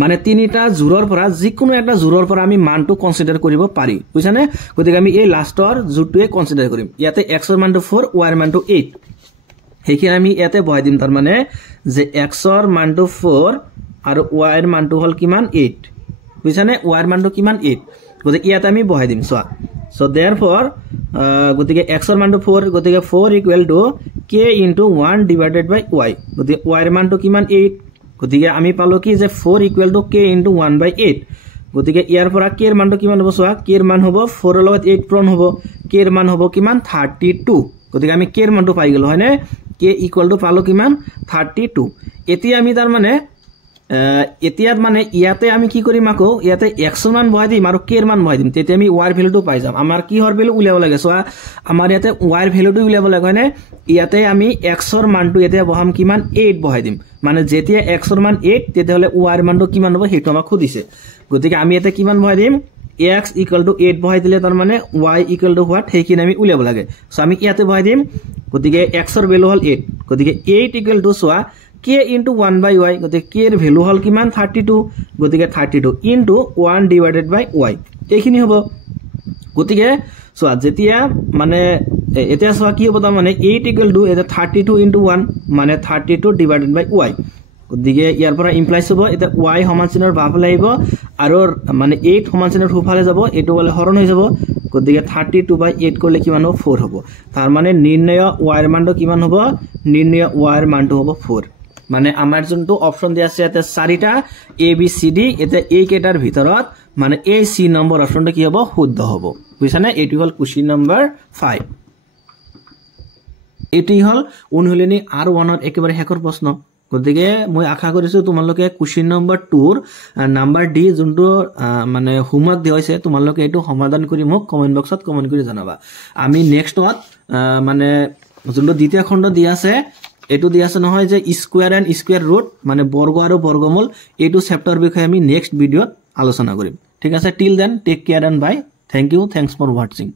মানে তিনিটা জোৰৰ পৰা যিকোনো এটা জোৰৰ পৰা আমি মানটো কনসিডাৰ কৰিব পাৰি বুঝছানে গতিকে আমি এই লাষ্টৰ জোৰটোৱে কনসিডাৰ কৰিম ইয়াতে x ৰ মানটো 4 y ৰ মানটো 8 হেকিন আমি ইয়াতে বহাই দিম তাৰ মানে যে x ৰ মানটো 4 আৰু y ৰ মানটো হল কিমান 8 বুঝছানে y ৰ মানটো কিমান 8 গতিকে ইয়াতে আমি বহাই দিম so therefore গতিকে x ৰ মানটো 4 গতিকে 4 = k * 1/y গতিকে y ৰ মানটো কিমান 8 গতিকে আমি পালো কি যে 4 = k * 1/8 গতিকে ইয়াৰ পৰা k ৰ মানটো কিমান হ'ব সোৱা k ৰ মান হ'ব 4 ৰ লগত 8 পূৰণ হ'ব k ৰ মান হ'ব কিমান 32 গতিকে আমি k ৰ মানটো পাই গলো হয়নে k = পালো কিমান 32 এতিয়া আমি তাৰ মানে এতিয়াত মানে ইয়াতে আমি কি কৰিম আকৌ ইয়াতে x ৰ মান বহাই দিম আৰু k ৰ মান বহাই দিম তেতিয়া আমি y ৰ ভ্যালুটো পাই যাম আমাৰ কি হৰ ভ্যালু উলিয়াব লাগে সোৱা আমাৰ ইয়াতে y ৰ ভ্যালুটো উলিয়াব লাগে হয়নে ইয়াতে আমি x ৰ মানটো এতিয়া বহাম কিমান 8 বহাই দিম মানে যেতিয়া x ৰ মান 8 তেতিয়া হলে y ৰ মানটো কিমান হ'ব হেতু আমাক খুদিছে গতিকে আমি ইয়াতে কিমান বহাই দিম x = 8 বহাই দিলে তাৰ মানে y = what হেকিন আমি উলিয়াব লাগে সো আমি ইয়াতে বহাই দিম গতিকে x ৰ ভ্যালু হল 8 গতিকে 8 = সোৱা k into 1 by y গতিকে k এর ভ্যালু হল কিমান 32 গতিকে 32 into 1 divided by y এইখিনি হ'ব গতিকে সো যেতিয়া মানে এতিয়া সো কি হ'ব তাৰ মানে 8 equal to এটা 32 into 1 মানে 32 divided by y গতিকে ইয়াৰ পৰা ইমপ্লাইজ হ'ব এটা y সমান চিনৰ বাফালে আহিব আৰু মানে 8 সমান চিনৰ সোফালে যাব এটো বলে হৰণ হৈ যাব গতিকে 32 by 8 কৰলে কিমান হ'ব 4 হ'ব তাৰ মানে নিৰ্ণয় y এৰ মানটো কিমান হ'ব নিৰ্ণয় y এৰ মানটো হ'ব 4 মানে আমাৰ যোনটো অপচন দিয়া আছে এটা 4টা a b c d এটা এই কেটাৰ ভিতৰত মানে a c নম্বৰ অপচনটো কি হ'ব শুদ্ধ হ'ব বুঝছানে এটি হল কোশ্চেন নম্বৰ 5 এটি হল অনুশীলনী R1 ৰ একেবাৰে শেষৰ প্ৰশ্ন গতিকে মই আশা কৰিছো তোমালোকে কোশ্চেন নম্বৰ 2 ৰ নাম্বাৰ ডি যোনটো মানে হোমৱৰ্ক দিয়া হৈছে তোমালোকে এটো সমাধান কৰি মোক কমেন্ট বক্সত কমেন্ট কৰি জনাবা আমি নেক্সটত মানে যোনটো দ্বিতীয় খণ্ড দিয়া আছে এটো দিয়া আছে নহয় যে স্কয়াৰ এণ্ড স্কয়াৰ ৰুট মানে বৰ্গ আৰু বৰ্গমূল এটো চেপ্টাৰ বিষয়ে আমি নেক্সট ভিডিঅত আলোচনা কৰিম ঠিক আছে till then take care and bye thank you thanks for watching